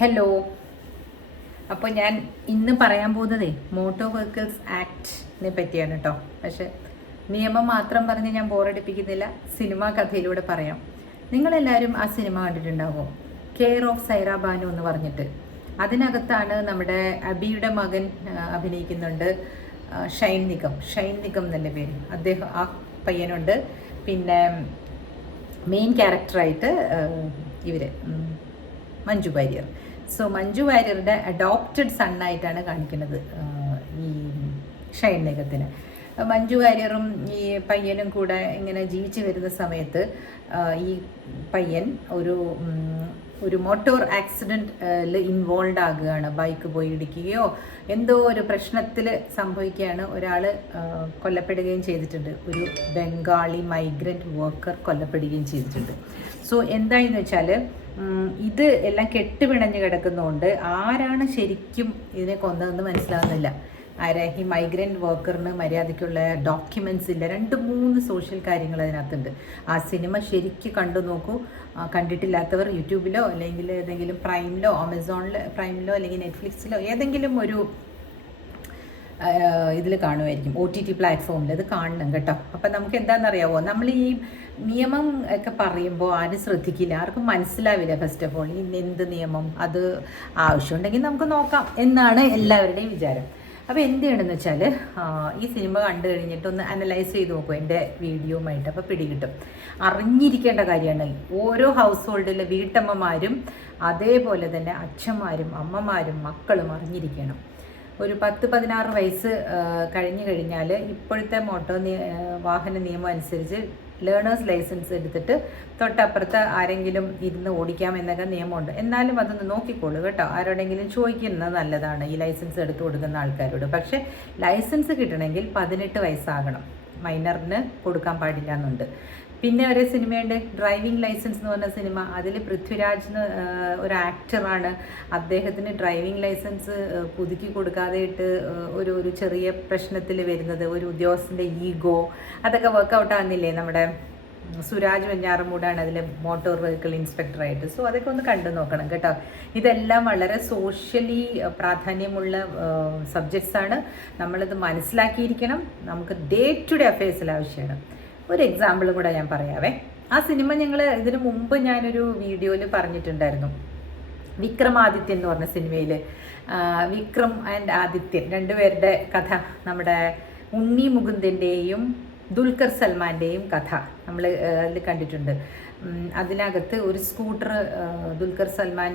Hello. അപ്പോൾ ഞാൻ ഇന്ന് പറയാൻ പോകുന്നതേ മോട്ടോർ വെഹിക്കിൾസ് ആക്ടിനെ പറ്റിയാണ് കേട്ടോ. പക്ഷെ നിയമം മാത്രം പറഞ്ഞ് ഞാൻ ബോറടിപ്പിക്കുന്നില്ല, സിനിമാ കഥയിലൂടെ പറയാം. നിങ്ങളെല്ലാവരും ആ സിനിമ കണ്ടിട്ടുണ്ടാകുമോ? കെയർ ഓഫ് സൈറ ബാനു എന്ന് പറഞ്ഞിട്ട്. അതിനകത്താണ് നമ്മുടെ അബിയുടെ മകൻ അഭിനയിക്കുന്നുണ്ട്, ഷൈൻ നിഗം എന്നല്ലേ പേര്. അദ്ദേഹം ആ പയ്യനുണ്ട്. പിന്നെ മെയിൻ ക്യാരക്ടറായിട്ട് ഇവർ മഞ്ജു വാര്യർ. സോ മഞ്ജു വാര്യറുടെ അഡോപ്റ്റഡ് സണ്ണായിട്ടാണ് കാണിക്കുന്നത് ഈ ഷൈൻ നിഗത്തിന്. മഞ്ജു വാര്യറും ഈ പയ്യനും കൂടെ ഇങ്ങനെ ജീവിച്ചു വരുന്ന സമയത്ത് ഈ പയ്യൻ ഒരു മോട്ടോർ ആക്സിഡൻറ്റിൽ ഇൻവോൾവ് ആകുകയാണ്. ബൈക്ക് പോയി ഇടിക്കുകയോ എന്തോ ഒരു പ്രശ്നത്തിൽ സംഭവിക്കുകയാണ്. ഒരാൾ കൊല്ലപ്പെടുകയും ചെയ്തിട്ടുണ്ട്. ഒരു ബംഗാളി മൈഗ്രൻ്റ് വർക്കർ കൊല്ലപ്പെടുകയും ചെയ്തിട്ടുണ്ട്. സോ എന്തായെന്ന് വെച്ചാൽ ഇത് എല്ലാം കെട്ടുപിണഞ്ഞ് കിടക്കുന്നതുകൊണ്ട് ആരാണ് ശരിക്കും ഇതിനെ കൊന്നതെന്ന് മനസ്സിലാകുന്നില്ല. ഈ മൈഗ്രൻ്റ് വർക്കറിന് മര്യാദയ്ക്കുള്ള ഡോക്യുമെൻറ്റ്സ് ഇല്ല. 2-3 സോഷ്യൽ കാര്യങ്ങൾ അതിനകത്തുണ്ട്. ആ സിനിമ ശരിക്കും കണ്ടു നോക്കൂ. കണ്ടിട്ടില്ലാത്തവർ യൂട്യൂബിലോ അല്ലെങ്കിൽ ഏതെങ്കിലും പ്രൈമിലോ പ്രൈമിലോ അല്ലെങ്കിൽ നെറ്റ്ഫ്ലിക്സിലോ ഏതെങ്കിലും ഒരു ഇതിൽ കാണുമായിരിക്കും, OTT പ്ലാറ്റ്ഫോമിൽ. അത് കാണണം കേട്ടോ. അപ്പം നമുക്ക് എന്താണെന്നറിയാവോ, നമ്മൾ ഈ നിയമം ഒക്കെ പറയുമ്പോൾ ആരും ശ്രദ്ധിക്കില്ല, ആർക്കും മനസ്സിലാവില്ല. ഫസ്റ്റ് ഓഫ് ഓൾ ഈ എന്ത് നിയമം, അത് ആവശ്യമുണ്ടെങ്കിൽ നമുക്ക് നോക്കാം എന്നാണ് എല്ലാവരുടെയും വിചാരം. അപ്പോൾ എന്ത് ചെയ്യണമെന്ന് വെച്ചാൽ ഈ സിനിമ കണ്ടു കഴിഞ്ഞിട്ട് ഒന്ന് അനലൈസ് ചെയ്ത് നോക്കും എൻ്റെ വീഡിയോയുമായിട്ട്. അപ്പോൾ പിടികിട്ടും. അറിഞ്ഞിരിക്കേണ്ട കാര്യമാണ്. ഓരോ ഹൗസ് ഹോൾഡിലെ വീട്ടമ്മമാരും അതേപോലെ തന്നെ അച്ഛന്മാരും അമ്മമാരും മക്കളും അറിഞ്ഞിരിക്കണം. ഒരു 10-16 വയസ്സ് കഴിഞ്ഞു കഴിഞ്ഞാൽ ഇപ്പോഴത്തെ വാഹന നിയമം അനുസരിച്ച് ലേണേഴ്സ് ലൈസൻസ് എടുത്തിട്ട് തൊട്ടപ്പുറത്ത് ആരെങ്കിലും ഇരുന്ന് ഓടിക്കാം എന്നൊക്കെ നിയമമുണ്ട്. എന്നാലും അതൊന്ന് നോക്കിക്കോളൂ കേട്ടോ. ആരോടെങ്കിലും ചോദിക്കുന്നത് നല്ലതാണ് ഈ ലൈസൻസ് എടുത്ത് കൊടുക്കുന്ന ആൾക്കാരോട്. പക്ഷേ ലൈസൻസ് കിട്ടണമെങ്കിൽ 18 വയസ്സാകണം. മൈനറിന് കൊടുക്കാൻ പാടില്ല എന്നുണ്ട്. പിന്നെ ഒരു സിനിമയുണ്ട്, ഡ്രൈവിംഗ് ലൈസൻസ് എന്ന് പറഞ്ഞ സിനിമ. അതിൽ പൃഥ്വിരാജ് ഒരു ആക്ടറാണ്. അദ്ദേഹത്തിന് ഡ്രൈവിംഗ് ലൈസൻസ് പുതുക്കി കൊടുക്കാതെയിട്ട് ഒരു ചെറിയ പ്രശ്നത്തിൽ വരുന്നത്, ഒരു ഉദ്യോഗസ്ഥൻ്റെ ഈഗോ, അതൊക്കെ വർക്കൗട്ട് ആകുന്നില്ലേ. നമ്മുടെ സുരാജ് വെഞ്ഞാറമൂടാണ് അതിൽ മോട്ടോർ വെഹിക്കിൾ ഇൻസ്പെക്ടറായിട്ട്. സോ അതൊക്കെ ഒന്ന് കണ്ടു നോക്കണം കേട്ടോ. ഇതെല്ലാം വളരെ സോഷ്യലി പ്രാധാന്യമുള്ള സബ്ജക്ട്സാണ്. നമ്മളിത് മനസ്സിലാക്കിയിരിക്കണം. നമുക്ക് ഡേ ടു ഡേ അഫയേഴ്സിൽ ആവശ്യമാണ്. ഒരു എക്സാമ്പിൾ കൂടെ ഞാൻ പറയാവേ. ആ സിനിമ ഇതിനു മുമ്പ് ഞാനൊരു വീഡിയോയിൽ പറഞ്ഞിട്ടുണ്ടായിരുന്നു. വിക്രമാദിത്യൻ എന്ന് പറഞ്ഞ സിനിമയിൽ വിക്രം ആൻഡ് ആദിത്യൻ രണ്ടുപേരുടെ കഥ, നമ്മുടെ ഉണ്ണി മുകുന്ദൻ്റെയും ദുൽഖർ സൽമാൻ്റെയും കഥ നമ്മൾ അതിൽ കണ്ടിട്ടുണ്ട്. അതിനകത്ത് ഒരു സ്കൂട്ടർ, ദുൽഖർ സൽമാൻ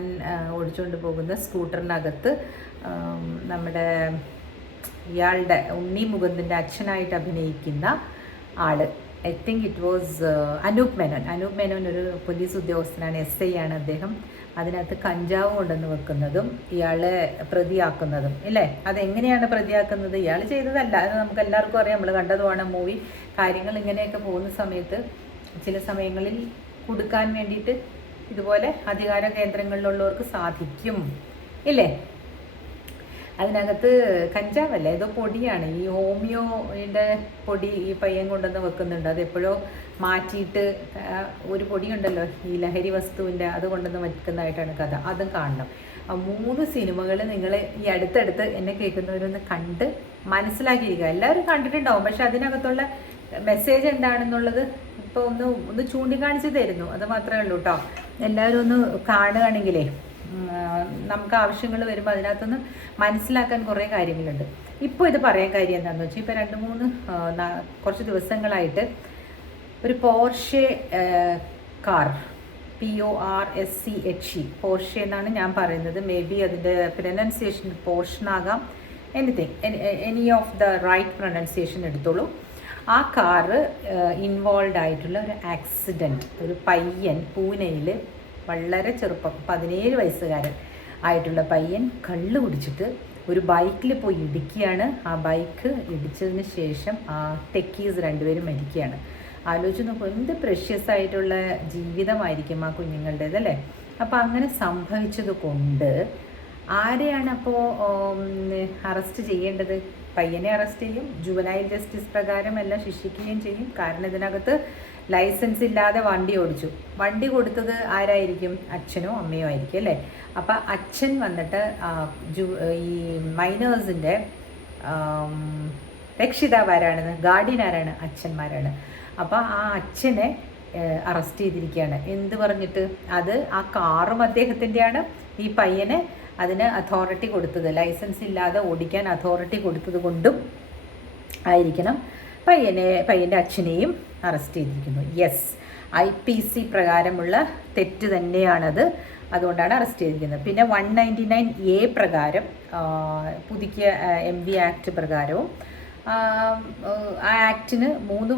ഓടിച്ചുകൊണ്ട് പോകുന്ന സ്കൂട്ടറിനകത്ത് നമ്മുടെ ഇയാളുടെ ഉണ്ണി മുകുന്ദൻ്റെ അച്ഛനായിട്ട് അഭിനയിക്കുന്ന ആള്, I think it was Anoop Menon ഒരു പോലീസ് ഉദ്യോഗസ്ഥനാണ്, SI ആണ് അദ്ദേഹം. അതിനകത്ത് കഞ്ചാവ് കൊണ്ടുവന്ന് വെക്കുന്നതും ഇയാളെ പ്രതിയാക്കുന്നതും ഇല്ലേ. അതെങ്ങനെയാണ് പ്രതിയാക്കുന്നത്? ഇയാൾ ചെയ്തതല്ല, അത് നമുക്ക് എല്ലാവർക്കും അറിയാം, നമ്മൾ കണ്ടതുമാണ് മൂവി. കാര്യങ്ങൾ ഇങ്ങനെയൊക്കെ പോകുന്ന സമയത്ത് ചില സമയങ്ങളിൽ കൊടുക്കാൻ വേണ്ടിയിട്ട് ഇതുപോലെ അധികാര കേന്ദ്രങ്ങളിലുള്ളവർക്ക് സാധിക്കും ഇല്ലേ. അതിനകത്ത് കഞ്ചാവല്ല, ഏതോ പൊടിയാണ്, ഈ ഹോമിയോയുടെ പൊടി ഈ പയ്യൻ കൊണ്ടുവന്ന് വെക്കുന്നുണ്ട്. അതെപ്പോഴോ മാറ്റിയിട്ട് ഒരു പൊടിയുണ്ടല്ലോ ഈ ലഹരി വസ്തുവിൻ്റെ, അത് കൊണ്ടുവന്ന് വെക്കുന്നതായിട്ടാണ് കഥ. അതും കാണണം. 3 സിനിമകൾ നിങ്ങൾ ഈ അടുത്തടുത്ത് എന്നെ കേൾക്കുന്നവരൊന്ന് കണ്ട് മനസ്സിലാക്കിയിരിക്കുക. എല്ലാവരും കണ്ടിട്ടുണ്ടാവും, പക്ഷെ അതിനകത്തുള്ള മെസ്സേജ് എന്താണെന്നുള്ളത് ഇപ്പോൾ ഒന്ന് ചൂണ്ടിക്കാണിച്ച് തരുന്നു. അത് മാത്രമേ ഉള്ളൂ കേട്ടോ. എല്ലാവരും ഒന്ന് കാണുകയാണെങ്കിലേ നമുക്ക് ആവശ്യങ്ങൾ വരുമ്പോൾ അതിനകത്തൊന്ന് മനസ്സിലാക്കാൻ കുറേ കാര്യങ്ങളുണ്ട്. ഇപ്പോൾ ഇത് പറയാൻ കാര്യം എന്താണെന്ന് വെച്ചാൽ, ഇപ്പോൾ 2-3 കുറച്ച് ദിവസങ്ങളായിട്ട് ഒരു പോർഷെ കാർ, PORSCHE, പോർഷെ എന്നാണ് ഞാൻ പറയുന്നത്. മേ ബി അതിൻ്റെ പ്രൊനൗൺസിയേഷൻ പോർഷനാകാം. Any of the right pronunciation എടുത്തോളൂ. ആ കാറ് ഇൻവോൾവ് ആയിട്ടുള്ള ഒരു ആക്സിഡൻറ്റ്, ഒരു പയ്യൻ പൂനെയിൽ വളരെ ചെറുപ്പം 17 വയസ്സുകാരൻ ആയിട്ടുള്ള പയ്യൻ കള്ള് കുടിച്ചിട്ട് ഒരു ബൈക്കിൽ പോയി ഇടിക്കുകയാണ്. ആ ബൈക്ക് ഇടിച്ചതിന് ശേഷം ആ ടെക്കീസ് 2 പേരും മരിക്കുകയാണ്. ആലോചിച്ച് നോക്കൂ, എന്ത് പ്രഷ്യസ് ആയിട്ടുള്ള ജീവിതമായിരിക്കും ആ കുഞ്ഞുങ്ങളുടേതല്ലേ. അപ്പോൾ അങ്ങനെ സംഭവിച്ചത് കൊണ്ട് ആരെയാണ് അപ്പോൾ അറസ്റ്റ് ചെയ്യേണ്ടത്? പയ്യനെ അറസ്റ്റ് ചെയ്യും, ജുവനൈൽ ജസ്റ്റിസ് പ്രകാരം എല്ലാം ശിക്ഷിക്കുകയും ചെയ്യും. കാരണം ഇതിനകത്ത് ലൈസൻസ് ഇല്ലാതെ വണ്ടി ഓടിച്ചു. വണ്ടി കൊടുത്തത് ആരായിരിക്കും? അച്ഛനോ അമ്മയോ ആയിരിക്കും അല്ലേ? അപ്പം അച്ഛൻ വന്നിട്ട് ഈ മൈനേഴ്സിൻ്റെ രക്ഷിതാവ് ആരാണ്? ഗാർഡിയൻ ആരാണ്? അച്ഛന്മാരാണ്. അപ്പോൾ ആ അച്ഛനെ അറസ്റ്റ് ചെയ്തിരിക്കുകയാണ്. എന്ത് പറഞ്ഞിട്ട്? അത് ആ കാറും അദ്ദേഹത്തിൻ്റെയാണ്. ഈ പയ്യനെ അതിന് അതോറിറ്റി കൊടുത്തത്, ലൈസൻസ് ഇല്ലാതെ ഓടിക്കാൻ അതോറിറ്റി കൊടുത്തത് കൊണ്ടും ആയിരിക്കണം പയ്യൻ്റെ അച്ഛനെയും അറസ്റ്റ് ചെയ്തിരിക്കുന്നു. യെസ്, IPC പ്രകാരമുള്ള തെറ്റ് തന്നെയാണത്. അതുകൊണ്ടാണ് അറസ്റ്റ് ചെയ്തിരിക്കുന്നത്. പിന്നെ 199A പ്രകാരം പുതുക്കിയ MV ആക്ട് പ്രകാരവും ആ ആക്ടിന് 3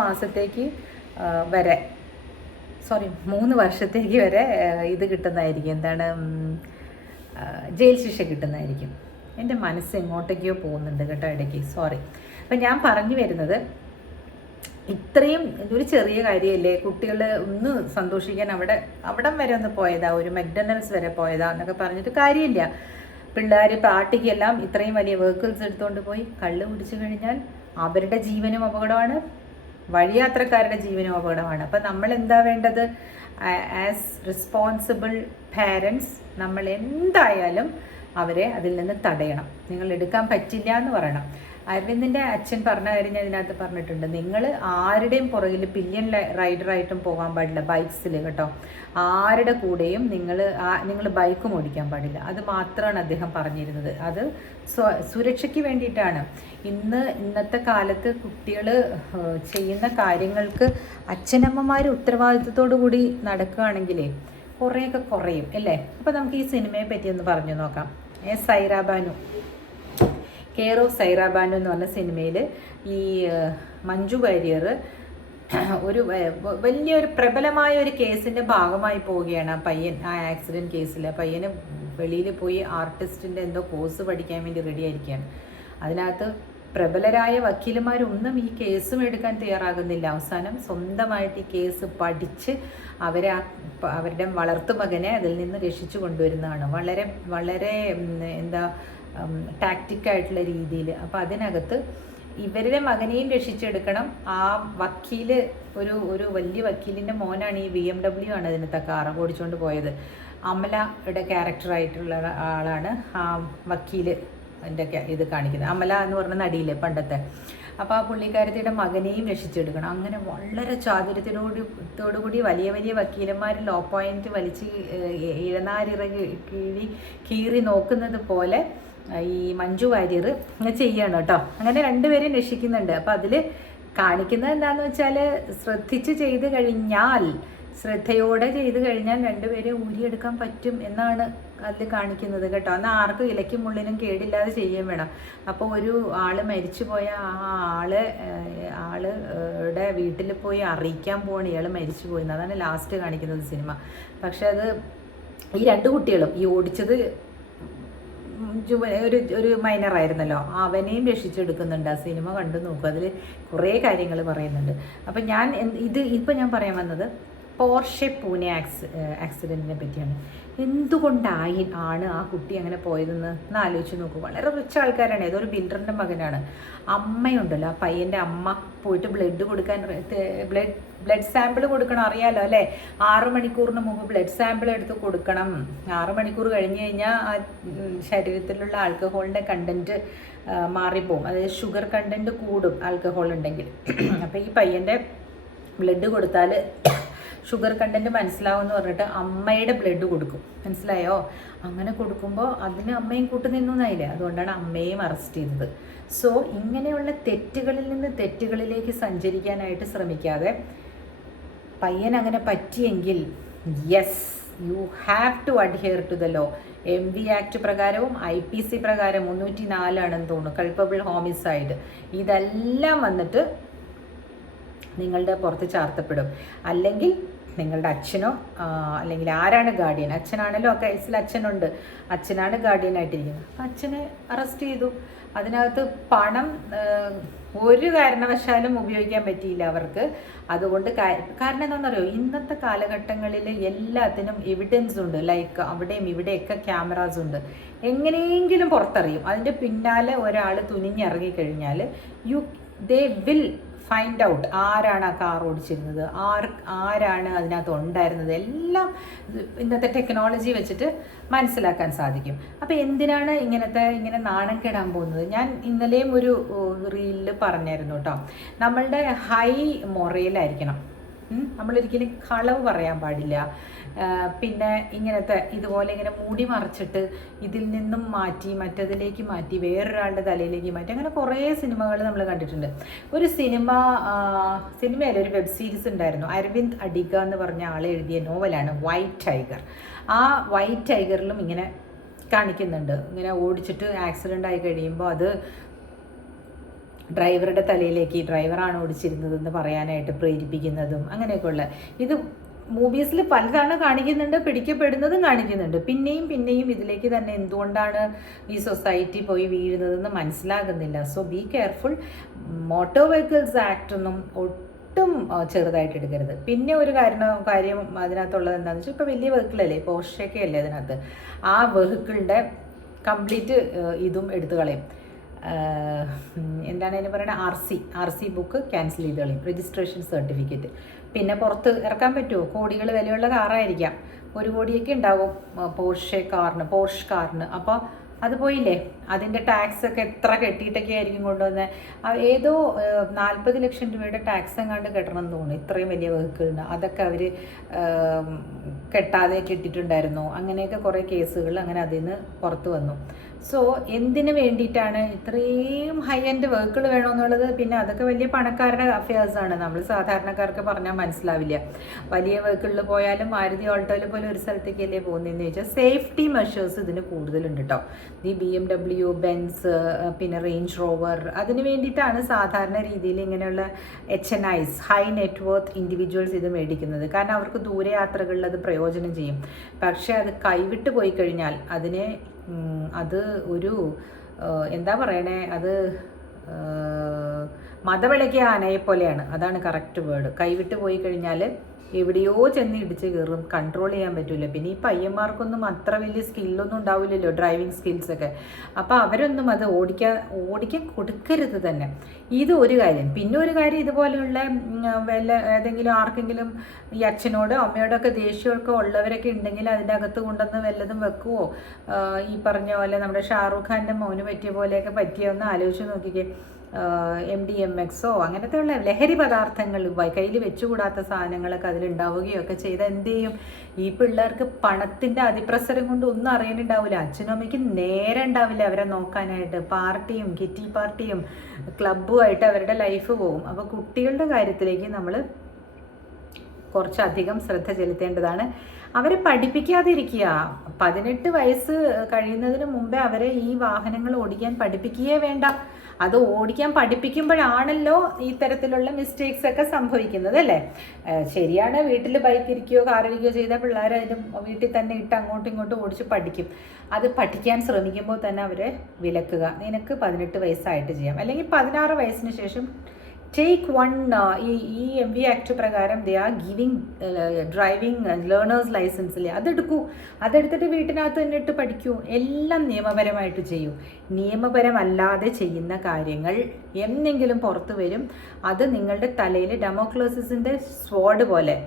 മാസത്തേക്ക് വരെ 3 വർഷത്തേക്ക് വരെ ഇത് കിട്ടുന്നതായിരിക്കും. എന്താണ്? ജയിൽ ശിക്ഷ കിട്ടുന്നതായിരിക്കും. എൻ്റെ മനസ്സ് എങ്ങോട്ടേക്കോ പോകുന്നുണ്ട് കേട്ടോ ഇടയ്ക്ക്, സോറി. അപ്പം ഞാൻ പറഞ്ഞു വരുന്നത്, ഇത്രയും ഒരു ചെറിയ കാര്യമല്ലേ, കുട്ടികൾ ഒന്ന് സന്തോഷിക്കാൻ അവിടം വരെ ഒന്ന് പോയതാ, ഒരു McDonald's വരെ പോയതാ എന്നൊക്കെ പറഞ്ഞിട്ട് കാര്യമില്ല. പിള്ളേർ പാർട്ടിക്കെല്ലാം ഇത്രയും വലിയ വെഹിക്കിൾസ് എടുത്തുകൊണ്ട് പോയി കള്ള് കുടിച്ചു കഴിഞ്ഞാൽ അവരുടെ ജീവനും അപകടമാണ്, വഴിയാത്രക്കാരുടെ ജീവനും അപകടമാണ്. അപ്പം നമ്മൾ എന്താ വേണ്ടത്? ആസ് റെസ്പോൺസിബിൾ പാരൻസ് നമ്മൾ എന്തായാലും അവരെ അതിൽ നിന്ന് തടയണം. നിങ്ങൾ എടുക്കാൻ പറ്റില്ല എന്ന് പറയണം. അരവിന്ദിൻ്റെ അച്ഛൻ പറഞ്ഞ കാര്യം ഞാൻ ഇതിനകത്ത് പറഞ്ഞിട്ടുണ്ട്. നിങ്ങൾ ആരുടെയും പുറകിൽ പില്യൻ റൈഡറായിട്ടും പോകാൻ പാടില്ല, ബൈക്സിൽ കേട്ടോ. ആരുടെ കൂടെയും നിങ്ങൾ ബൈക്കും ഓടിക്കാൻ പാടില്ല. അത് മാത്രമാണ് അദ്ദേഹം പറഞ്ഞിരുന്നത്. അത് സുരക്ഷയ്ക്ക് വേണ്ടിയിട്ടാണ്. ഇന്നത്തെ കാലത്ത് കുട്ടികൾ ചെയ്യുന്ന കാര്യങ്ങൾക്ക് അച്ഛനമ്മമാർ ഉത്തരവാദിത്വത്തോടു കൂടി നടക്കുകയാണെങ്കിലേ കുറേയൊക്കെ കുറയും അല്ലേ? അപ്പോൾ നമുക്ക് ഈ സിനിമയെ പറ്റി ഒന്ന് പറഞ്ഞു നോക്കാം. സൈറ ബാനു, കെയർ ഓഫ് സൈറ ബാനു എന്ന് പറഞ്ഞ സിനിമയിൽ ഈ മഞ്ജു വാര്യർ ഒരു വലിയൊരു പ്രബലമായ ഒരു കേസിൻ്റെ ഭാഗമായി പോവുകയാണ്. ആ ആക്സിഡൻറ്റ് കേസിൽ പയ്യന് വെളിയിൽ പോയി ആർട്ടിസ്റ്റിൻ്റെ എന്തോ കോഴ്സ് പഠിക്കാൻ വേണ്ടി റെഡി ആയിരിക്കുകയാണ്. അതിനകത്ത് പ്രബലരായ വക്കീലന്മാരൊന്നും ഈ കേസും എടുക്കാൻ തയ്യാറാകുന്നില്ല. അവസാനം സ്വന്തമായിട്ട് ഈ കേസ് പഠിച്ച് അവരുടെ വളർത്തുമകനെ അതിൽ നിന്ന് രക്ഷിച്ചു കൊണ്ടുവരുന്നതാണ്. വളരെ വളരെ ടാക്റ്റിക്കായിട്ടുള്ള രീതിയിൽ. അപ്പോൾ അതിനകത്ത് ഇവരുടെ മകനെയും രക്ഷിച്ചെടുക്കണം. ആ വക്കീല് ഒരു വലിയ വക്കീലിൻ്റെ മോനാണ്. ഈ BMW ആണ് അതിനകത്ത് കാർ ഓടിച്ചുകൊണ്ട് പോയത്. അമലയുടെ ക്യാരക്ടറായിട്ടുള്ള ആളാണ് ആ വക്കീല് എൻ്റെ ഇത് കാണിക്കുന്നത്. അമല എന്ന് പറഞ്ഞ നടിയില്ലേ പണ്ടത്തെ. അപ്പോൾ ആ പുള്ളിക്കാരത്തിയുടെ മകനെയും രക്ഷിച്ചെടുക്കണം. അങ്ങനെ വളരെ ചാതുര്യത്തോടുകൂടി വലിയ വലിയ വക്കീലന്മാർ ലോ പോയിന്റ് വലിച്ച് കീറി നോക്കുന്നത് പോലെ ഈ മഞ്ജു വാര്യർ ചെയ്യണം കേട്ടോ. അങ്ങനെ രണ്ടുപേരെയും രക്ഷിക്കുന്നുണ്ട്. അപ്പോൾ അതിൽ കാണിക്കുന്നത് എന്താണെന്ന് വെച്ചാൽ, ശ്രദ്ധയോടെ ചെയ്ത് കഴിഞ്ഞാൽ രണ്ടുപേരെ ഊരിയെടുക്കാൻ പറ്റും എന്നാണ് അതിൽ കാണിക്കുന്നത് കേട്ടോ. എന്നാൽ ആർക്കും ഇലയ്ക്കും മുള്ളിനും കേടില്ലാതെ ചെയ്യുകയും വേണം. അപ്പോൾ ഒരു ആൾ മരിച്ചു പോയ ആളുടെ വീട്ടിൽ പോയി അറിയിക്കാൻ പോകണം ഇയാൾ മരിച്ചു പോയിന്ന്. അതാണ് ലാസ്റ്റ് കാണിക്കുന്നത് സിനിമ. പക്ഷെ അത് ഈ 2 കുട്ടികളും, ഈ ഓടിച്ചത് ഒരു മൈനറായിരുന്നല്ലോ, അവനെയും രക്ഷിച്ചെടുക്കുന്നുണ്ട്. ആ സിനിമ കണ്ടു നോക്കുക, അതിൽ കുറേ കാര്യങ്ങൾ പറയുന്നുണ്ട്. അപ്പം ഇപ്പം ഞാൻ പറയാൻ വന്നത് പോർഷെ പൂനെ ആക്സിഡൻറ്റിനെ പറ്റിയാണ്. എന്തുകൊണ്ടാണ് ആ കുട്ടി അങ്ങനെ പോയതെന്ന് ആലോചിച്ച് നോക്കൂ. വളരെ റിച്ച് ആൾക്കാരാണ്, ഏതൊരു ബിൽഡറിൻ്റെ മകനാണ്. അമ്മയുണ്ടല്ലോ, ആ പയ്യൻ്റെ അമ്മ പോയിട്ട് ബ്ലഡ് സാമ്പിൾ കൊടുക്കണം. അറിയാലോ അല്ലേ? 6 മണിക്കൂറിന് മുമ്പ് ബ്ലഡ് സാമ്പിൾ എടുത്ത് കൊടുക്കണം. 6 മണിക്കൂർ കഴിഞ്ഞ് കഴിഞ്ഞാൽ ആ ശരീരത്തിലുള്ള ആൽക്കഹോളിൻ്റെ കണ്ടൻറ്റ് മാറിപ്പോവും. അതായത് ഷുഗർ കണ്ടൻറ്റ് കൂടും ആൽക്കഹോൾ ഉണ്ടെങ്കിൽ. അപ്പോൾ ഈ പയ്യൻ്റെ ബ്ലഡ് കൊടുത്താൽ ഷുഗർ കണ്ടൻറ്റ് മനസ്സിലാവുമെന്ന് പറഞ്ഞിട്ട് അമ്മയുടെ ബ്ലഡ് കൊടുക്കും. മനസ്സിലായോ? അങ്ങനെ കൊടുക്കുമ്പോൾ അതിന് അമ്മയും കൂട്ടുനിന്നായില്ലേ. അതുകൊണ്ടാണ് അമ്മയും അറസ്റ്റ് ചെയ്തത്. സോ ഇങ്ങനെയുള്ള തെറ്റുകളിൽ നിന്ന് തെറ്റുകളിലേക്ക് സഞ്ചരിക്കാനായിട്ട് ശ്രമിക്കാതെ, പയ്യൻ അങ്ങനെ പറ്റിയെങ്കിൽ yes, you have to adhere to the law. MV act പ്രകാരവും IPC പ്രകാരം 304 ആണെന്ന് തോന്നുന്നു, കൾപ്പബിൾ ഹോമിസൈഡ്. ഇതെല്ലാം വന്നിട്ട് നിങ്ങളുടെ പുറത്ത് ചാർത്തപ്പെടും. അല്ലെങ്കിൽ നിങ്ങളുടെ അച്ഛനോ അല്ലെങ്കിൽ ആരാണ് ഗാർഡിയൻ, അച്ഛനാണല്ലോ ആ കേസിൽ അച്ഛനുണ്ട്, അച്ഛനാണ് ഗാർഡിയനായിട്ടിരിക്കുന്നത്. അപ്പം അച്ഛനെ അറസ്റ്റ് ചെയ്തു. അതിനകത്ത് പണം ഒരു കാരണവശാലും ഉപയോഗിക്കാൻ പറ്റിയില്ല അവർക്ക്. അതുകൊണ്ട് കാരണം എന്താണെന്നറിയോ, ഇന്നത്തെ കാലഘട്ടങ്ങളിൽ എല്ലാത്തിനും എവിഡൻസ് ഉണ്ട്. ലൈക്ക് അവിടെയും ഇവിടെയൊക്കെ ക്യാമറാസ് ഉണ്ട്. എങ്ങനെയെങ്കിലും പുറത്തറിയും. അതിൻ്റെ പിന്നാലെ ഒരാൾ തുനിഞ്ഞിറങ്ങിക്കഴിഞ്ഞാൽ ദേ വിൽ ഫൈൻഡ് ഔട്ട് ആരാണ് ആ കാർ ഓടിച്ചിരുന്നത്, ആരാണ് അതിനകത്ത് ഉണ്ടായിരുന്നത്, എല്ലാം ഇന്നത്തെ ടെക്നോളജി വെച്ചിട്ട് മനസ്സിലാക്കാൻ സാധിക്കും. അപ്പോൾ എന്തിനാണ് ഇങ്ങനെ നാണം കെടാൻ പോകുന്നത്? ഞാൻ ഇന്നലെയും ഒരു റീലിൽ പറഞ്ഞായിരുന്നു കേട്ടോ, നമ്മളുടെ ഹൈ മൊറയിലായിരിക്കണം. നമ്മളൊരിക്കലും കളവ് പറയാൻ പാടില്ല. പിന്നെ ഇതുപോലെ ഇങ്ങനെ മൂടി മറിച്ചിട്ട് ഇതിൽ നിന്നും മാറ്റി മറ്റതിലേക്ക് മാറ്റി വേറൊരാളുടെ തലയിലേക്ക് മാറ്റി, അങ്ങനെ കുറേ സിനിമകൾ നമ്മൾ കണ്ടിട്ടുണ്ട്. ഒരു സിനിമയിൽ ഒരു വെബ് സീരീസ് ഉണ്ടായിരുന്നു, അരവിന്ദ് അഡിഗ എന്ന് പറഞ്ഞ ആൾ എഴുതിയ നോവലാണ് വൈറ്റ് ടൈഗർ. ആ വൈറ്റ് ടൈഗറിലും ഇങ്ങനെ കാണിക്കുന്നുണ്ട്, ഇങ്ങനെ ഓടിച്ചിട്ട് ആക്സിഡൻ്റ് ആയി കഴിയുമ്പോൾ അത് ഡ്രൈവറുടെ തലയിലേക്ക് ഡ്രൈവറാണ് ഓടിച്ചിരുന്നതെന്ന് പറയാനായിട്ട് പ്രേരിപ്പിക്കുന്നതും അങ്ങനെയൊക്കെയുള്ള ഇത് മൂവീസിൽ പലതവണ കാണിക്കുന്നുണ്ട്, പിടിക്കപ്പെടുന്നതും കാണിക്കുന്നുണ്ട്. പിന്നെയും ഇതിലേക്ക് തന്നെ എന്തുകൊണ്ടാണ് ഈ സൊസൈറ്റി പോയി വീഴുന്നതെന്ന് മനസ്സിലാകുന്നില്ല. So be careful. Motor vehicles act ഒന്നും ഒട്ടും ചെറുതായിട്ട് എടുക്കരുത്. പിന്നെ ഒരു കാര്യം അതിനകത്തുള്ളത് എന്താണെന്ന് വെച്ചാൽ, ഇപ്പോൾ വലിയ വെഹിക്കിളല്ലേ, പോർഷയൊക്കെ അല്ലേ അതിനകത്ത്, ആ വെഹിക്കിളിൻ്റെ കംപ്ലീറ്റ് ഇതും എടുത്തു കളയും. എന്താണ് അതിന് പറയുന്നത്, ആർ സി ബുക്ക് ക്യാൻസൽ ചെയ്ത് കളയും, രജിസ്ട്രേഷൻ സർട്ടിഫിക്കറ്റ്. പിന്നെ പുറത്ത് ഇറക്കാൻ പറ്റുമോ? കോടികൾ വിലയുള്ള കാറായിരിക്കാം, 1 കോടിയൊക്കെ ഉണ്ടാവും പോർഷ് കാറിന്. അപ്പോൾ അത് പോയില്ലേ, അതിൻ്റെ ടാക്സ് ഒക്കെ എത്ര കെട്ടിയിട്ടൊക്കെ ആയിരിക്കും കൊണ്ടുവന്നത്. ഏതോ 40 ലക്ഷം രൂപയുടെ ടാക്സ് എങ്ങാണ്ട് കെട്ടണം എന്ന് തോന്നുന്നു, ഇത്രയും വലിയ വെഹിക്കിളിന്. അതൊക്കെ അവർ കെട്ടാതെ കെട്ടിയിട്ടുണ്ടായിരുന്നു. അങ്ങനെയൊക്കെ കുറേ കേസുകൾ അങ്ങനെ അതിൽ നിന്ന് പുറത്ത് വന്നു. സോ എന്തിനു വേണ്ടിയിട്ടാണ് ഇത്രയും ഹൈ എൻഡ് വെഹിക്കിൾ വേണമെന്നുള്ളത്? പിന്നെ അതൊക്കെ വലിയ പണക്കാരുടെ അഫയേഴ്സാണ്, നമ്മൾ സാധാരണക്കാർക്ക് പറഞ്ഞാൽ മനസ്സിലാവില്ല. വലിയ വെഹിക്കിളിൽ പോയാലും മാരുതി ഓൾട്ടോയിൽ പോലും ഒരു സ്ഥലത്തേക്കല്ലേ പോകുന്നതെന്ന് ചോദിച്ചാൽ സേഫ്റ്റി മെഷേഴ്സ് ഇതിന് കൂടുതലുണ്ട് കേട്ടോ. ഈ BMW, ബെൻസ്, പിന്നെ റേഞ്ച് റോവർ, അതിന് വേണ്ടിയിട്ടാണ് സാധാരണ രീതിയിൽ ഇങ്ങനെയുള്ള HNIs, ഹൈ നെറ്റ്വർത്ത് ഇൻഡിവിജ്വൽസ് ഇത് മേടിക്കുന്നത്. കാരണം അവർക്ക് ദൂരയാത്രകളിൽ അത് പ്രയോജനം ചെയ്യും. പക്ഷേ അത് കൈവിട്ട് പോയി കഴിഞ്ഞാൽ അത് ഒരു എന്താ പറയണേ, അത് മതവിളക്കിയ ആനയെ പോലെയാണ്. അതാണ് കറക്റ്റ് വേർഡ്. കൈവിട്ട് പോയി കഴിഞ്ഞാൽ എവിടെയോ ചെന്ന് ഇടിച്ച് കയറും, കൺട്രോൾ ചെയ്യാൻ പറ്റില്ല. പിന്നെ ഈ പയ്യന്മാർക്കൊന്നും അത്ര വലിയ സ്കില്ലൊന്നും ഉണ്ടാവില്ലല്ലോ, ഡ്രൈവിംഗ് സ്കിൽസൊക്കെ. അപ്പോൾ അവരൊന്നും അത് ഓടിക്കാൻ കൊടുക്കരുത് തന്നെ. ഇത് ഒരു കാര്യം. പിന്നെ ഒരു കാര്യം, ഇതുപോലെയുള്ള ഏതെങ്കിലും ആർക്കെങ്കിലും ഈ അച്ഛനോടോ അമ്മയോടോ ഒക്കെ ദേഷ്യമൊക്കെ ഉള്ളവരൊക്കെ ഉണ്ടെങ്കിൽ അതിൻ്റെ അകത്ത് കൊണ്ടുവന്ന് വല്ലതും വെക്കുവോ? ഈ പറഞ്ഞ പോലെ നമ്മുടെ ഷാറൂഖ് ഖാൻ്റെ മോന് പറ്റിയ പോലെയൊക്കെ പറ്റിയൊന്ന് ആലോചിച്ച് നോക്കിക്കേ. MDMXോ അങ്ങനത്തെ ഉള്ള ലഹരി പദാർത്ഥങ്ങൾ, കയ്യിൽ വെച്ചുകൂടാത്ത സാധനങ്ങളൊക്കെ അതിലുണ്ടാവുകയൊക്കെ ചെയ്താൽ എന്ത് ചെയ്യും? ഈ പിള്ളേർക്ക് പണത്തിൻ്റെ അതിപ്രസരം കൊണ്ട് ഒന്നും അറിയാനുണ്ടാവില്ല. അച്ഛനും അമ്മയ്ക്ക് നേരെ ഉണ്ടാവില്ല അവരെ നോക്കാനായിട്ട്. പാർട്ടിയും കിറ്റി പാർട്ടിയും ക്ലബ്ബുമായിട്ട് അവരുടെ ലൈഫ് പോകും. അപ്പോൾ കുട്ടികളുടെ കാര്യത്തിലേക്ക് നമ്മൾ കുറച്ചധികം ശ്രദ്ധ ചെലുത്തേണ്ടതാണ്. അവരെ പഠിപ്പിക്കാതിരിക്കുക. 18 വയസ്സ് കഴിയുന്നതിന് മുമ്പേ അവരെ ഈ വാഹനങ്ങൾ ഓടിക്കാൻ പഠിപ്പിക്കുകയേ വേണ്ട. അത് ഓടിക്കാൻ പഠിപ്പിക്കുമ്പോഴാണല്ലോ ഈ തരത്തിലുള്ള മിസ്റ്റേക്സ് ഒക്കെ സംഭവിക്കുന്നത്, അല്ലേ? ശരിയാണ്, വീട്ടിൽ ബൈക്ക് ഇരിക്കുകയോ കാറിരിക്കുകയോ ചെയ്താൽ പിള്ളേർ അതിന് വീട്ടിൽ തന്നെ ഇട്ട് അങ്ങോട്ടും ഇങ്ങോട്ടും ഓടിച്ച് പഠിക്കും. അത് പഠിക്കാൻ ശ്രമിക്കുമ്പോൾ തന്നെ അവരെ വിലക്കുക. നിനക്ക് 18 വയസ്സായിട്ട് ചെയ്യാം, അല്ലെങ്കിൽ 16 വയസ്സിന് ശേഷം ടേക്ക് വൺ. ഈ MV ആക്ട് പ്രകാരം they are giving driving learners ലൈസൻസില്ലേ, അതെടുത്തിട്ട് വീട്ടിനകത്ത് തന്നെ ഇട്ട് പഠിക്കൂ. എല്ലാം നിയമപരമായിട്ട് ചെയ്യൂ. നിയമപരമല്ലാതെ ചെയ്യുന്ന കാര്യങ്ങൾ എന്നെങ്കിലും പുറത്തു വരും. അത് നിങ്ങളുടെ തലയിൽ ഡെമോക്രസിൻ്റെ സ്വാഡ് പോലെ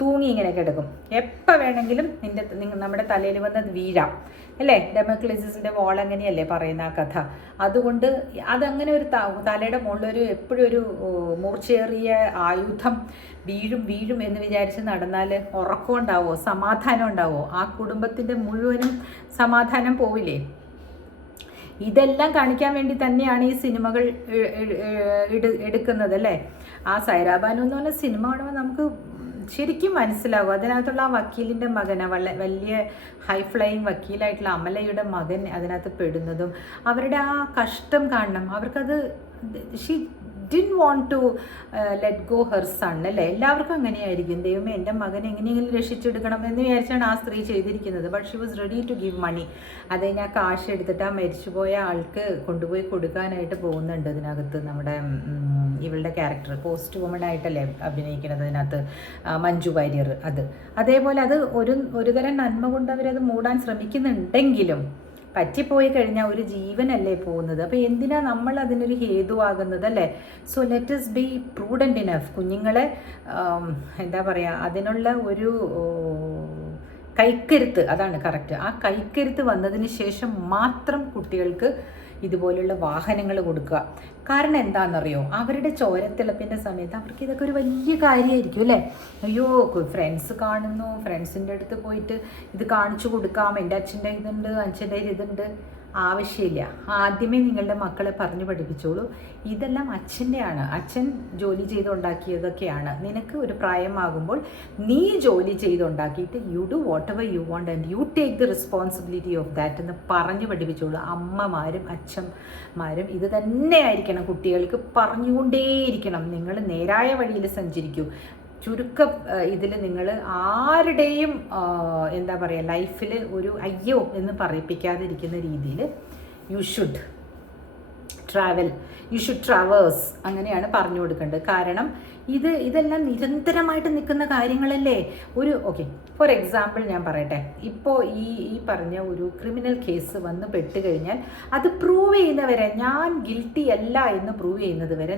തൂങ്ങി ഇങ്ങനെ കിടക്കും. എപ്പോൾ വേണമെങ്കിലും നമ്മുടെ തലയിൽ വന്ന് വീഴാം, അല്ലേ? ഡെമോക്രസിൻ്റെ വാൾ അങ്ങനെയല്ലേ പറയുന്ന ആ കഥ. അതുകൊണ്ട് അതങ്ങനെ ഒരു തലയുടെ മുകളിലൊരു എപ്പോഴും ഒരു മൂർച്ചയേറിയ ആയുധം വീഴും എന്ന് വിചാരിച്ച് നടന്നാൽ ഉറക്കം ഉണ്ടാവോ? സമാധാനം ഉണ്ടാവോ? ആ കുടുംബത്തിൻ്റെ മുഴുവനും സമാധാനം പോവില്ലേ? ഇതെല്ലാം കാണിക്കാൻ വേണ്ടി തന്നെയാണ് ഈ സിനിമകൾ എടുക്കുന്നത്, അല്ലേ? ആ സൈറാബാനു എന്ന് പറഞ്ഞ സിനിമ കാണുമ്പോൾ നമുക്ക് ശരിക്കും മനസ്സിലാവും. അതിനകത്തുള്ള ആ വക്കീലിൻ്റെ മകൻ, വലിയ ഹൈ ഫ്ലൈയിങ് വക്കീലായിട്ടുള്ള അമലയുടെ മകൻ അതിനകത്ത് പെടുന്നതും അവരുടെ ആ കഷ്ടം കാണണം. അവർക്കത് she didn't want to let go her son, അല്ലേ? എല്ലാവർക്കും അങ്ങനെയായിരിക്കും. ദൈവമേ, എൻ്റെ മകൻ എങ്ങനെയെങ്കിലും രക്ഷിച്ചെടുക്കണം എന്ന് വിചാരിച്ചാണ് ആ സ്ത്രീ ചെയ്തിരിക്കുന്നത്. But she was ready to give money. അത് ഞാൻ കാശ് എടുത്തിട്ട് ആ മരിച്ചുപോയ ആൾക്ക് കൊണ്ടുപോയി കൊടുക്കാനായിട്ട് പോകുന്നുണ്ട് ഇതിനകത്ത്. നമ്മുടെ ഇവളുടെ ക്യാരക്ടർ പോസ്റ്റ് വുമൺ ആയിട്ടല്ലേ അഭിനയിക്കുന്നത് ഇതിനകത്ത്, മഞ്ജു വാര്യർ. അതേപോലെ അത് ഒരു തരം നന്മ കൊണ്ട് അവരത് മൂടാൻ ശ്രമിക്കുന്നുണ്ടെങ്കിലും പറ്റിപ്പോയി കഴിഞ്ഞാൽ ഒരു ജീവനല്ലേ പോകുന്നത്. അപ്പോൾ എന്തിനാ നമ്മൾ അതിനൊരു ഹേതുവാകുന്നത് അല്ലേ? So let us B prudent enough. കുഞ്ഞുങ്ങളെ എന്താ പറയുക, അതിനുള്ള ഒരു കൈക്കരുത്ത്, അതാണ് കറക്റ്റ്. ആ കൈക്കരുത്ത് വന്നതിന് ശേഷം മാത്രം കുട്ടികൾക്ക് ഇതുപോലുള്ള വാഹനങ്ങൾ കൊടുക്കുക. കാരണം എന്താണെന്നറിയോ, അവരുടെ ചോരത്തിളപ്പിൻ്റെ സമയത്ത് അവർക്ക് ഇതൊക്കെ ഒരു വലിയ കാര്യമായിരിക്കും അല്ലേ. അയ്യോ, ഫ്രണ്ട്സ് കാണുന്നു, ഫ്രണ്ട്സിൻ്റെ അടുത്ത് പോയിട്ട് ഇത് കാണിച്ചു കൊടുക്കാം, എൻ്റെ അച്ഛൻ്റെ ഇതുണ്ട്, അച്ഛൻ്റെ ഇതുണ്ട്. ആവശ്യമില്ല. ആദ്യമേ നിങ്ങളുടെ മക്കളെ പറഞ്ഞു പഠിപ്പിച്ചോളൂ, ഇതെല്ലാം അച്ഛൻ്റെയാണ്, അച്ഛൻ ജോലി ചെയ്തുണ്ടാക്കിയതൊക്കെയാണ്. നിനക്ക് ഒരു പ്രായമാകുമ്പോൾ നീ ജോലി ചെയ്തുണ്ടാക്കിയിട്ട് you do whatever you want and you take the responsibility of that എന്ന് പറഞ്ഞു പഠിപ്പിച്ചോളൂ. അമ്മമാരും അച്ഛന്മാരും ഇത് തന്നെയായിരിക്കണം, കുട്ടികൾക്ക് പറഞ്ഞുകൊണ്ടേയിരിക്കണം. നിങ്ങൾ നേരായ വഴിയിൽ സഞ്ചരിക്കൂ. ചുരുക്കം ഇതിൽ നിങ്ങൾ ആരുടെയും എന്താ പറയുക, ലൈഫിൽ ഒരു അയ്യോ എന്ന് പറയിപ്പിക്കാതിരിക്കുന്ന രീതിയിൽ യു ഷുഡ് ട്രാവേഴ്സ്, അങ്ങനെയാണ് പറഞ്ഞു കൊടുക്കേണ്ടത്. കാരണം ഇതെല്ലാം നിരന്തരമായിട്ട് നിൽക്കുന്ന കാര്യങ്ങളല്ലേ. ഓക്കെ, ഫോർ എക്സാമ്പിൾ ഞാൻ പറയട്ടെ, ഇപ്പോൾ ഈ പറഞ്ഞ ഒരു ക്രിമിനൽ കേസ് വന്ന് പെട്ട് കഴിഞ്ഞാൽ അത് പ്രൂവ് ചെയ്യുന്നവരെ, ഞാൻ ഗിൽറ്റി അല്ല എന്ന് പ്രൂവ് ചെയ്യുന്നത് വരെ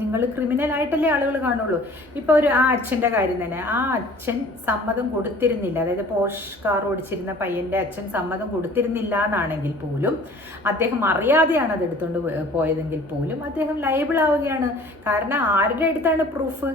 നിങ്ങൾ ക്രിമിനലായിട്ടല്ലേ ആളുകൾ കാണുള്ളൂ. ഇപ്പോൾ ആ അച്ഛൻ്റെ കാര്യം തന്നെ, ആ അച്ഛൻ സമ്മതം കൊടുത്തിരുന്നില്ല, അതായത് പോർഷ് കാർ ഓടിച്ചിരുന്ന പയ്യൻ്റെ അച്ഛൻ സമ്മതം കൊടുത്തിരുന്നില്ല എന്നാണെങ്കിൽ പോലും, അദ്ദേഹം അറിയാതെയാണ് അത് എടുത്തുകൊണ്ട് പോയതെങ്കിൽ പോലും അദ്ദേഹം ലയബിൾ ആവുകയാണ്. കാരണം ആരുടെ അടുത്താണ് പ്രൂഫ്?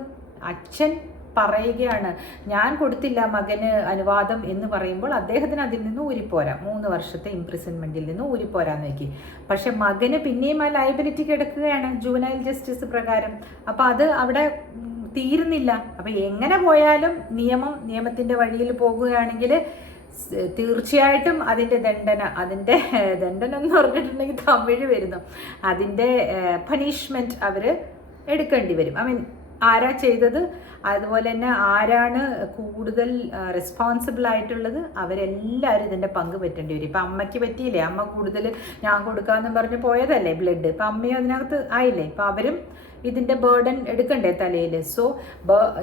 അച്ഛൻ പറയുകയാണ്, ഞാൻ കൊടുത്തില്ല മകന് അനുവാദം എന്ന് പറയുമ്പോൾ അദ്ദേഹത്തിന് അതിൽ നിന്ന് ഊരിപ്പോരാം, 3 വർഷത്തെ ഇംപ്രിസൺമെൻറ്റിൽ നിന്ന് ഊരിപ്പോരാന്ന് വയ്ക്കി. പക്ഷെ മകന് പിന്നെയും ആ ലയബിലിറ്റി കിടക്കുകയാണ് ജുവനൈൽ ജസ്റ്റിസ് പ്രകാരം. അപ്പോൾ അത് അവിടെ തീരുന്നില്ല. അപ്പോൾ എങ്ങനെ പോയാലും നിയമത്തിൻ്റെ വഴിയിൽ പോകുകയാണെങ്കിൽ തീർച്ചയായിട്ടും അതിൻ്റെ ദണ്ഡന എന്ന് പറഞ്ഞിട്ടുണ്ടെങ്കിൽ തമിഴ് വരുന്നു, അതിൻ്റെ പണിഷ്മെൻറ്റ് അവർ എടുക്കേണ്ടി വരും. ആരാ ചെയ്തത്, അതുപോലെ തന്നെ ആരാണ് കൂടുതൽ റെസ്പോൺസിബിൾ ആയിട്ടുള്ളത്, അവരെല്ലാവരും ഇതിൻ്റെ പങ്ക് പറ്റേണ്ടി വരും. ഇപ്പം അമ്മയ്ക്ക് പറ്റിയില്ലേ, അമ്മ കൂടുതൽ ഞാൻ കൊടുക്കാമെന്ന് പറഞ്ഞ് പോയതല്ലേ ബ്ലഡ്, ഇപ്പം അമ്മയും അതിനകത്ത് ആയില്ലേ, ഇപ്പം അവരും ഇതിൻ്റെ ബേർഡൻ എടുക്കണ്ടേ തലയിൽ. സോ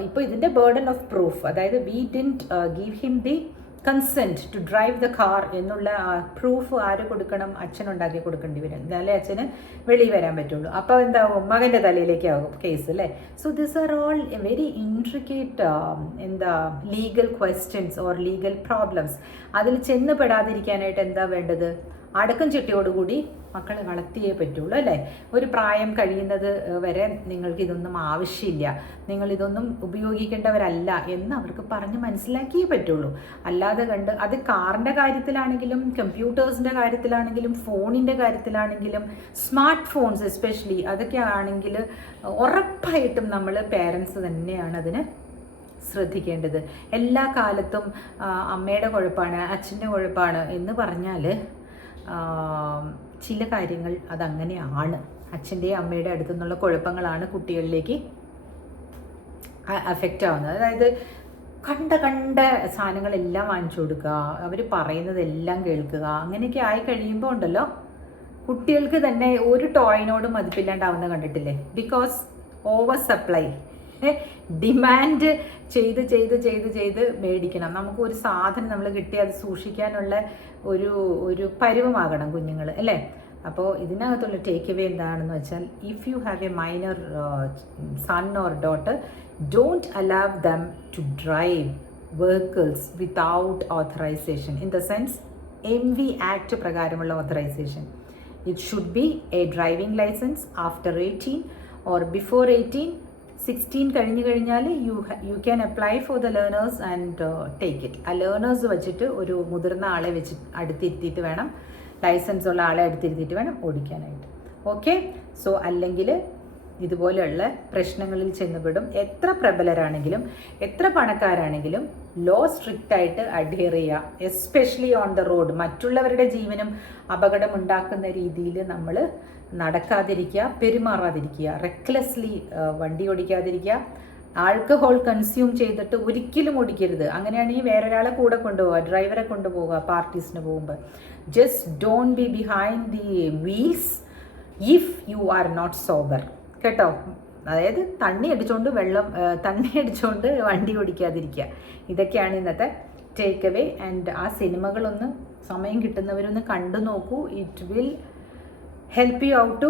ഇപ്പോൾ ഇതിൻ്റെ ബേർഡൻ ഓഫ് പ്രൂഫ്, അതായത് we didn't give him the consent to drive the car എന്നുള്ള പ്രൂഫ് ആര് കൊടുക്കണം? അച്ഛനുണ്ടാക്കി കൊടുക്കേണ്ടി വരും. എന്നാലേ അച്ഛന് വെളിയിൽ വരാൻ പറ്റുള്ളൂ. അപ്പോൾ എന്താകും? മകൻ്റെ തലയിലേക്കാകും കേസ് അല്ലേ. So this are all very intricate legal questions or legal problems. അതിൽ ചെന്ന് പെടാതിരിക്കാനായിട്ട് എന്താ വേണ്ടത്? അടക്കം ചിട്ടയോടുകൂടി മക്കളെ വളർത്തിയേ പറ്റുള്ളൂ അല്ലേ. ഒരു പ്രായം കഴിയുന്നത് വരെ നിങ്ങൾക്ക് ഇതൊന്നും ആവശ്യമില്ല, നിങ്ങളിതൊന്നും ഉപയോഗിക്കേണ്ടവരല്ല എന്ന് അവർക്ക് പറഞ്ഞ് മനസ്സിലാക്കിയേ പറ്റുള്ളൂ. അല്ലാതെ അത് കാറിൻ്റെ കാര്യത്തിലാണെങ്കിലും കമ്പ്യൂട്ടേഴ്സിൻ്റെ കാര്യത്തിലാണെങ്കിലും ഫോണിൻ്റെ കാര്യത്തിലാണെങ്കിലും സ്മാർട്ട് ഫോൺസ് എസ്പെഷ്യലി അതൊക്കെ ആണെങ്കിൽ ഉറപ്പായിട്ടും നമ്മൾ പേരൻസ് തന്നെയാണ് അതിന് ശ്രദ്ധിക്കേണ്ടത്. എല്ലാ കാലത്തും അമ്മയുടെ കുഴപ്പമാണ്, അച്ഛൻ്റെ കുഴപ്പമാണ് എന്ന് പറഞ്ഞാൽ ചില കാര്യങ്ങൾ അതങ്ങനെയാണ്. അച്ഛൻ്റെയും അമ്മയുടെ അടുത്തു നിന്നുള്ള കുഴപ്പങ്ങളാണ് കുട്ടികളിലേക്ക് അഫക്റ്റ് ആവുന്നത്. അതായത് കണ്ട സാധനങ്ങളെല്ലാം വാങ്ങിച്ചു കൊടുക്കുക, അവർ പറയുന്നതെല്ലാം കേൾക്കുക, അങ്ങനെയൊക്കെ ആയി കഴിയുമ്പോൾ ഉണ്ടല്ലോ കുട്ടികൾക്ക് തന്നെ ഒരു ടോയിനോടും മതിപ്പില്ലാണ്ടാവുന്ന കണ്ടിട്ടില്ലേ. ബിക്കോസ് ഓവർ സപ്ലൈ, ഡിമാൻഡ് ചെയ്ത് മേടിക്കണം. നമുക്ക് ഒരു സാധനം നമ്മൾ കിട്ടി അത് സൂക്ഷിക്കാനുള്ള ഒരു പരുവമാകണം കുഞ്ഞുങ്ങൾ അല്ലേ. അപ്പോൾ ഇതിനകത്തുള്ള ടേക്ക് അവേ എന്താണെന്ന് വെച്ചാൽ, if you have a minor son or daughter, don't allow them to drive vehicles without authorisation. In the sense MV act പ്രകാരമുള്ള authorisation. It should be a driving licence after 18 or before 18. 16 കഴിഞ്ഞ് കഴിഞ്ഞാൽ you can apply for the learners and take it. ആ learners വെച്ചിട്ട് ഒരു മുതിർന്ന ആളെ വെച്ച് അടുത്തിരുത്തിയിട്ട് വേണം, ലൈസൻസ് ഉള്ള ആളെ അടുത്തിരുത്തിയിട്ട് വേണം ഓടിക്കാനായിട്ട്. ഓക്കെ. സോ അല്ലെങ്കിൽ ഇതുപോലെയുള്ള പ്രശ്നങ്ങളിൽ ചെന്നുപെടും. എത്ര പ്രബലരാണെങ്കിലും എത്ര പണക്കാരാണെങ്കിലും ലോ സ്ട്രിക്റ്റ് ആയിട്ട് അഡ്ഹിയർ ചെയ്യുക, എസ്പെഷ്യലി ഓൺ ദ റോഡ്. മറ്റുള്ളവരുടെ ജീവനും അപകടമുണ്ടാക്കുന്ന രീതിയിൽ നമ്മൾ നടക്കാതിരിക്കുക, പെരുമാറാതിരിക്കുക, റെക്ലെസ്ലി വണ്ടി ഓടിക്കാതിരിക്കുക. ആൽക്കഹോൾ കൺസ്യൂം ചെയ്തിട്ട് ഒരിക്കലും ഓടിക്കരുത്. അങ്ങനെയാണെങ്കിൽ വേറൊരാളെ കൂടെ കൊണ്ടുപോവുക, ഡ്രൈവറെ കൊണ്ടുപോവുക പാർട്ടീസിന് പോകുമ്പോൾ. Just don't be behind the wheels if you are not sober, കേട്ടോ. അതായത് തണ്ണി അടിച്ചുകൊണ്ട് വണ്ടി ഓടിക്കാതിരിക്കുക. ഇതൊക്കെയാണ് ഇന്നത്തെ ടേക്ക് അവേ. ആൻഡ് ആ സിനിമകളൊന്ന് സമയം കിട്ടുന്നവരൊന്ന് കണ്ടു നോക്കൂ. It will help you out to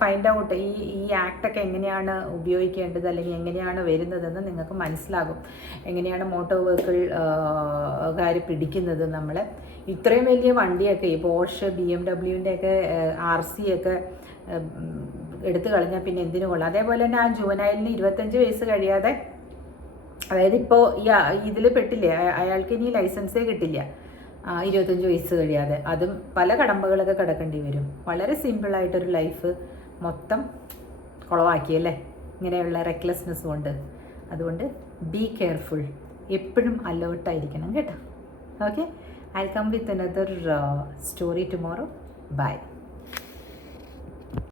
find out ഈ ആക്ടൊക്കെ എങ്ങനെയാണ് ഉപയോഗിക്കേണ്ടത്, അല്ലെങ്കിൽ എങ്ങനെയാണ് വരുന്നതെന്ന് നിങ്ങൾക്ക് മനസ്സിലാകും. എങ്ങനെയാണ് മോട്ടോർ വെഹിക്കിൾകാർ പിടിക്കുന്നത് നമ്മളെ. ഇത്രയും വലിയ വണ്ടിയൊക്കെ ഈ പോർഷ് BMW ഒക്കെ RC ഒക്കെ എടുത്തു കളഞ്ഞാൽ പിന്നെ എന്തിനു കൊള്ളാം. അതേപോലെ തന്നെ ആ ജുവനൈലിന് 25 വയസ്സ് കഴിയാതെ, അതായത് ഇപ്പോൾ ഇതിൽ പെട്ടില്ലേ, അയാൾക്ക് ഇനി ലൈസൻസേ കിട്ടില്ല 25 വയസ്സ് കഴിയാതെ. അതും പല കടമ്പകളൊക്കെ കിടക്കേണ്ടി വരും. വളരെ സിമ്പിളായിട്ടൊരു ലൈഫ് മൊത്തം കുളവാക്കിയല്ലേ ഇങ്ങനെയുള്ള റെക്ലെസ്നെസ് കൊണ്ട്. അതുകൊണ്ട് ബി കെയർഫുൾ, എപ്പോഴും അലേർട്ടായിരിക്കണം കേട്ടോ. Okay, I come with another story tomorrow. By.